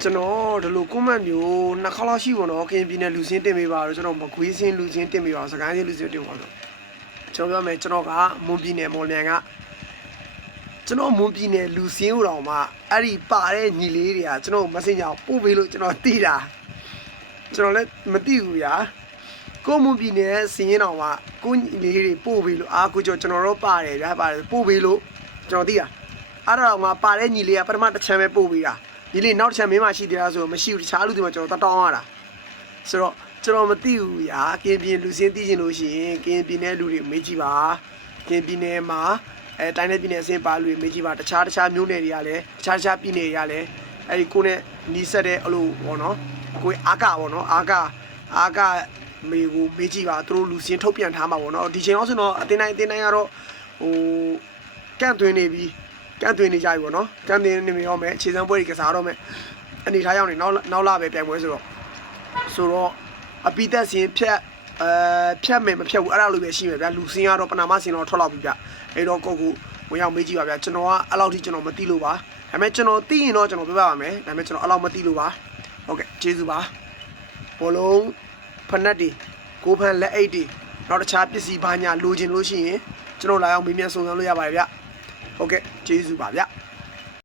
ကျွန်တော်ဒီလိုကွန်မန့်မျိုးနှစ်ခါလောက်ရှိပါတော့ကရင်ပြည်နယ်လူစင်းတင်ပေးပါတော့ကျွန်တော်မကွေးစင်းလူစင်းတင်ပေးပါစကိုင်းစင်းလူစင်းတင်ပါတော့ကျွန်တော်ပြောမယ်ကျွန်တော်ကမွန်ပြည်နယ်မော်လမြိုင်ကကျွန်တော်မွန်ပြည်နယ်လူစင်းဦးတော်မှာအဲ့ဒီပါတဲ့ညီလေးတွေကကျွန်တော်မစင်ကြပို့ပေးလို့ကျွန်တော်တီးတာကျွန်တော်လည်းမသိဘူးဗျာကိုမွန်ပြည်နယ်စင်းရင်တော်မှာကိုညီလေးတွေပို့ပေးလို့အာကိုကျော်ကျွန်တော်တို့ပါတယ်ဗျာပါတယ်ပို့ပေးလို့ကျွန်တော်တီးတာအဲ့တော့မှပါတဲ့ညီလေးကပထမတစ်ချမ်းပဲပို့ပေးတာ ဒီလေနောက်တစ်ချက်မင်းမရှိသေးလားဆိုတော့မရှိဘူးတခြားလူတွေမှာကျွန်တော်တတောင်းရတာဆိုတော့ကျွန်တော်မသိဘူးညာကင်းပြင်းလူစင်းသိချင်လို့ရှိရင်ကင်းပြင်းတဲ့လူတွေမေးကြည့်ပါကင်းပြင်းနယ်မှာအဲတိုင်းတဲ့ပြည်နယ်အစင်းပါလူတွေမေးကြည့်ပါတခြားတခြားမျိုးနယ်တွေကလည်းတခြားတခြားပြည်နယ်တွေကလည်းအဲဒီကိုနဲ့နီးစပ်တဲ့အလိုပေါ့နော်ကိုအာကပေါ့နော်အာကအာကမေကိုမေးကြည့်ပါသူတို့လူစင်းထုတ်ပြန်ထားမှာပေါ့နော်ဒီချိန်တော့ဆိုတော့အတင်းတိုင်းအတင်းတိုင်းကတော့ဟိုကန့်သွင်းနေပြီ ကန့်သွင်းနေကြပြီပေါ့နော်ကန့်သွင်းနေပြီရောမယ်ခြေစမ်းပွဲတွေကစားတော့မယ်အနေထားရောက်နေနောက်နောက်လာပဲပြိုင်ပွဲဆိုတော့ဆိုတော့အပိသက်စင်ဖြတ်အဲဖြတ်မယ်မဖြတ်ဘူးအဲ့ဒါလိုပဲရှိမယ်ဗျာလူစင်းကတော့ပနာမစင်တော့ထွက်လောက်ပြီဗျအဲ့တော့ကိုကိုဝင်ရောက်မေးကြည့်ပါဗျာကျွန်တော်ကအဲ့လောက်ထိကျွန်တော်မသိလို့ပါဒါပေမဲ့ကျွန်တော်သိရင်တော့ကျွန်တော်ပြပါပါမယ်ဒါပေမဲ့ကျွန်တော်အဲ့လောက်မသိလို့ပါဟုတ်ကဲ့ကျေးဇူးပါဘောလုံးဖနက်တွေကိုဖန်လက်အိတ်တွေနောက်တခြားပစ္စည်းဘာညာလိုချင်လို့ရှိရင်ကျွန်တော်လာအောင်မေးမြန်းစုံစမ်းလို့ရပါတယ်ဗျ ဟုတ်ကဲ့ကျေးဇူးပါဗျ